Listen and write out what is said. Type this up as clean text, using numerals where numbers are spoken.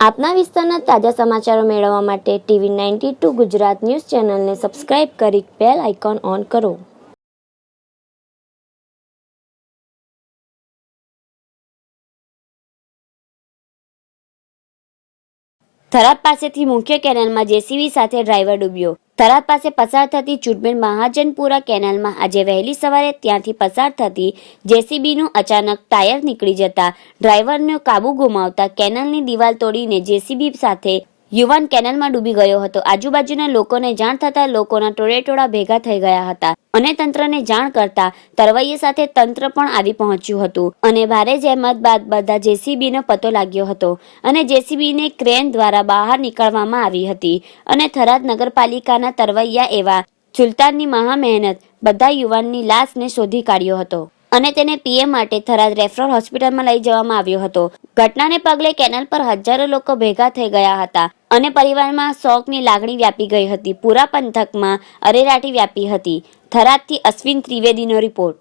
આપના વિસ્તારના તાજા સમાચારો મેળવવા માટે TV92 ગુજરાત ન્યૂઝ ચેનલને સબસ્ક્રાઇબ કરી બેલ આઇકોન ઓન કરો। થરાદ પાસેથી મુખ્ય કેનાલમાં જેસીબી સાથે ડ્રાઈવર ડૂબ્યો। થરાદ પાસે પસાર થતી ચુડમેર મહાજનપુરા કેનાલમાં આજે વહેલી સવારે ત્યાંથી પસાર થતી જેસીબીનું અચાનક ટાયર નીકળી જતા ડ્રાઈવરનો કાબુ ગુમાવતા કેનાલની દિવાલ તોડીને જેસીબી સાથે યુવાન કેનાલમાં ડૂબી ગયો હતો। આજુબાજુના લોકોને જાણ થતાં લોકોના ટોળેટોળા ભેગા થઈ ગયા હતા અને તંત્રને જાણ કરતા તરવૈયા સાથે તંત્ર પણ આવી પહોંચ્યું હતું અને ભારે જહેમત બાદ બધા જેસીબીનો પતો લાગ્યો હતો અને જેસીબીને ક્રેન દ્વારા બહાર નીકાળવામાં આવી હતી અને થરાદ નગરપાલિકાના તરવૈયા એવા સુલતાનની મહા મહેનત બધા યુવાનની લાશને શોધી કાઢ્યો હતો અને તેને પીએમ માટે થરાદ રેફરલ હોસ્પિટલમાં લઈ જવામાં આવ્યો હતો। ઘટનાને પગલે કેનાલ પર હજારો લોકો ભેગા થઈ ગયા હતા અને પરિવારમાં શોકની લાગણી વ્યાપી ગઈ હતી। પૂરા પંથકમાં અરેરાટી વ્યાપી હતી। થરાદથી અશ્વિન ત્રિવેદીનો રિપોર્ટ।